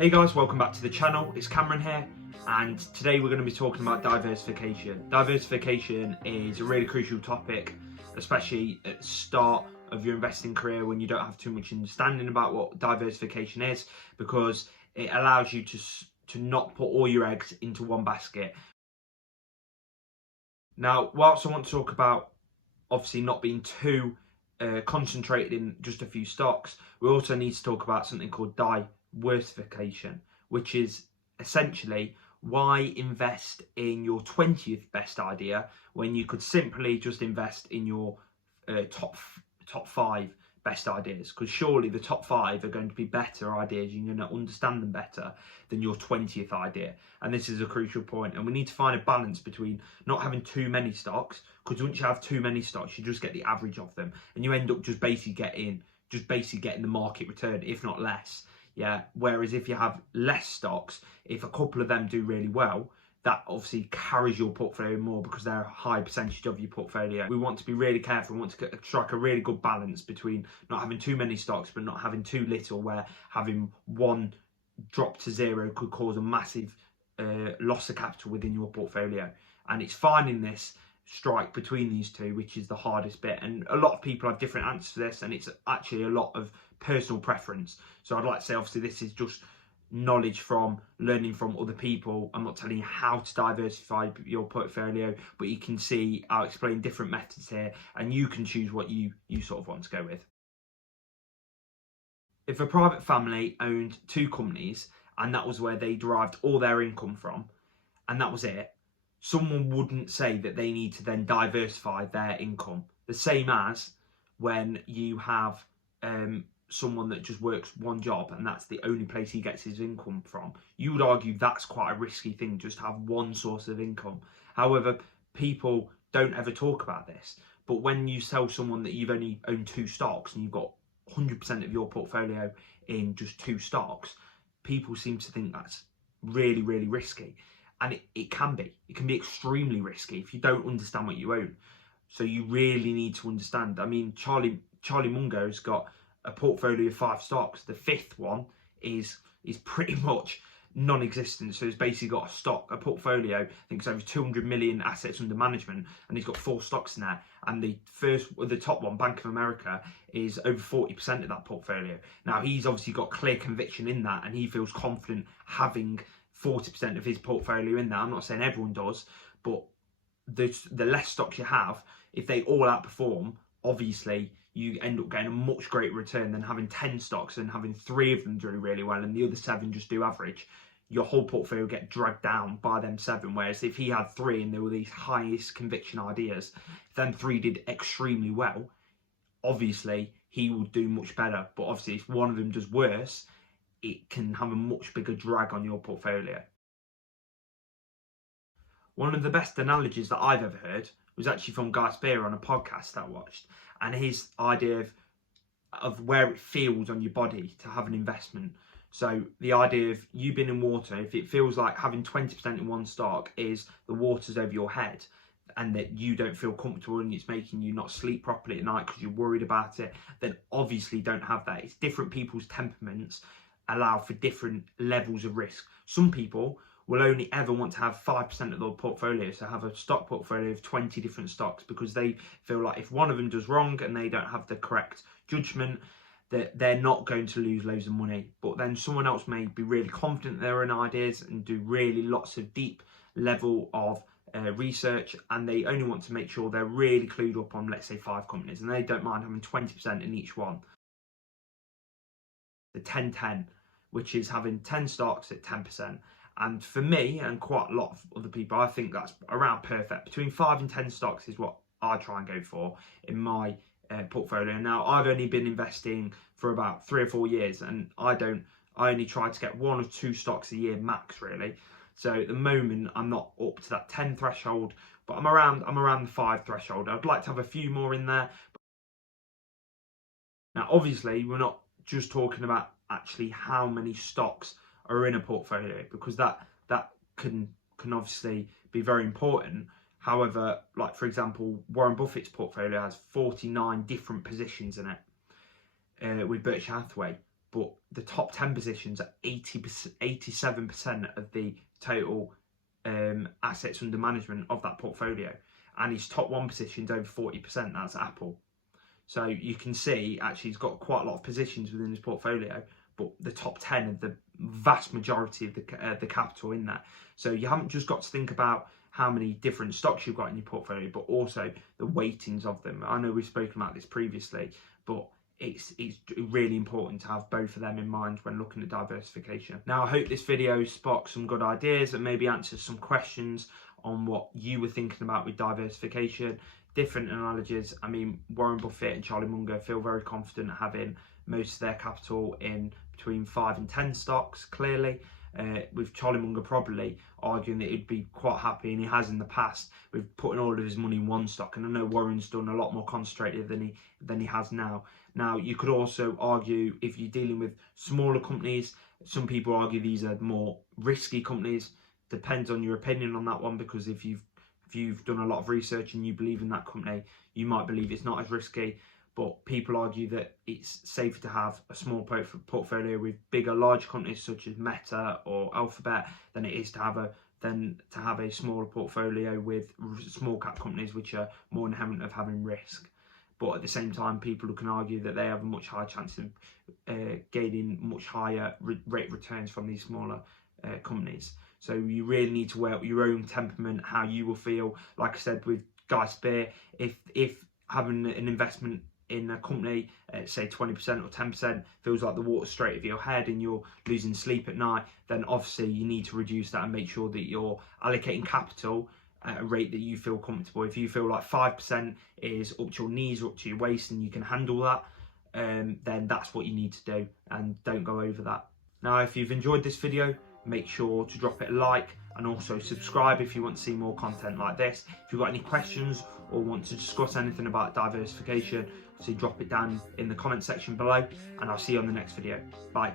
Hey guys, welcome back to the channel. It's Cameron here, and today we're going to be talking about diversification. Diversification is a really crucial topic, especially at the start of your investing career when you don't have too much understanding about what diversification is, because it allows you to not put all your eggs into one basket. Now, whilst I want to talk about obviously not being too concentrated in just a few stocks, we also need to talk about something called diversification, which is essentially why invest in your 20th best idea when you could simply just invest in your top 5 best ideas, because surely the top 5 are going to be better ideas. You're going to understand them better than your 20th idea, and this is a crucial point. And we need to find a balance between not having too many stocks, because once you have too many stocks, you just get the average of them, and you end up just basically getting the market return, if not less. Yeah. Whereas if you have less stocks, if a couple of them do really well, that obviously carries your portfolio more because they're a high percentage of your portfolio. We want to be really careful. We want to strike a really good balance between not having too many stocks but not having too little, where having one drop to zero could cause a massive loss of capital within your portfolio. And it's finding this strike between these two which is the hardest bit, and a lot of people have different answers to this, and it's actually a lot of personal preference. So I'd like to say, obviously, this is just knowledge from learning from other people. I'm not telling you how to diversify your portfolio, but you can see I'll explain different methods here, and you can choose what you sort of want to go with. If a private family owned 2 companies and that was where they derived all their income from, and that was it, someone wouldn't say that they need to then diversify their income. The same as when you have someone that just works one job and that's the only place he gets his income from. You would argue that's quite a risky thing, just to have one source of income. However, people don't ever talk about this. But when you sell someone that you've only owned 2 stocks and you've got 100% of your portfolio in just 2 stocks, people seem to think that's really, really risky. And it can be. It can be extremely risky if you don't understand what you own. So you really need to understand. I mean, Charlie Mungo's got a portfolio of 5 stocks. The 5th one is pretty much non-existent. So he's basically got a portfolio, I think it's over 200 million assets under management, and he's got 4 stocks in there. And the top one, Bank of America, is over 40% of that portfolio. Now, he's obviously got clear conviction in that, and he feels confident having 40% of his portfolio in there. I'm not saying everyone does, but the less stocks you have, if they all outperform, obviously you end up getting a much greater return than having 10 stocks and having 3 of them do really well and the other 7 just do average. Your whole portfolio will get dragged down by them 7. Whereas if he had 3 and there were these highest conviction ideas, if them 3 did extremely well, obviously he will do much better. But obviously if one of them does worse, it can have a much bigger drag on your portfolio. One of the best analogies that I've ever heard was actually from Guy Spear on a podcast that I watched, and his idea of where it feels on your body to have an investment. So the idea of you being in water, if it feels like having 20% in one stock is the water's over your head and that you don't feel comfortable and it's making you not sleep properly at night because you're worried about it, then obviously don't have that. It's different people's temperaments allow for different levels of risk. Some people will only ever want to have 5% of their portfolio, so have a stock portfolio of 20 different stocks, because they feel like if one of them does wrong and they don't have the correct judgment, that they're not going to lose loads of money. But then someone else may be really confident in their own ideas and do really lots of deep level of research, and they only want to make sure they're really clued up on, let's say, 5 companies, and they don't mind having 20% in each one. The 10-10, which is having 10 stocks at 10%. And for me and quite a lot of other people, I think that's around perfect. Between 5 and 10 stocks is what I try and go for in my portfolio. Now, I've only been investing for about 3 or 4 years, and I only try to get 1 or 2 stocks a year max, really. So at the moment, I'm not up to that 10 threshold, but I'm around the 5 threshold. I'd like to have a few more in there. Now, obviously, we're not just talking about actually how many stocks are in a portfolio, because that can obviously be very important. However, like for example, Warren Buffett's portfolio has 49 different positions in it with Berkshire Hathaway. but the top 10 positions are 87% of the total assets under management of that portfolio, and his top 1 position's over 40%. That's Apple. So you can see actually he's got quite a lot of positions within his portfolio, but the top 10 of the vast majority of the capital in there. So you haven't just got to think about how many different stocks you've got in your portfolio, but also the weightings of them. I know we've spoken about this previously, but it's really important to have both of them in mind when looking at diversification. Now, I hope this video sparks some good ideas and maybe answers some questions on what you were thinking about with diversification, different analogies. I mean, Warren Buffett and Charlie Munger feel very confident having most of their capital in between 5 and 10 stocks, clearly. With Charlie Munger probably arguing that he'd be quite happy, and he has in the past, with putting all of his money in one stock. And I know Warren's done a lot more concentrated than he has now. Now, you could also argue, if you're dealing with smaller companies, some people argue these are more risky companies. Depends on your opinion on that one, because if you've done a lot of research and you believe in that company, you might believe it's not as risky. But people argue that it's safer to have a small portfolio with bigger, large companies such as Meta or Alphabet than it is to have a smaller portfolio with small cap companies which are more inherent of having risk. But at the same time, people can argue that they have a much higher chance of gaining much higher rate of returns from these smaller companies. So you really need to weigh up your own temperament, how you will feel. Like I said with Guy Spear, if having an investment in a company, say 20% or 10%, feels like the water straight over your head and you're losing sleep at night, then obviously you need to reduce that and make sure that you're allocating capital at a rate that you feel comfortable. If you feel like 5% is up to your knees or up to your waist and you can handle that, then that's what you need to do, and don't go over that. Now, if you've enjoyed this video, make sure to drop it a like and also subscribe if you want to see more content like this. If you've got any questions or want to discuss anything about diversification, so drop it down in the comment section below, and I'll see you on the next video. Bye.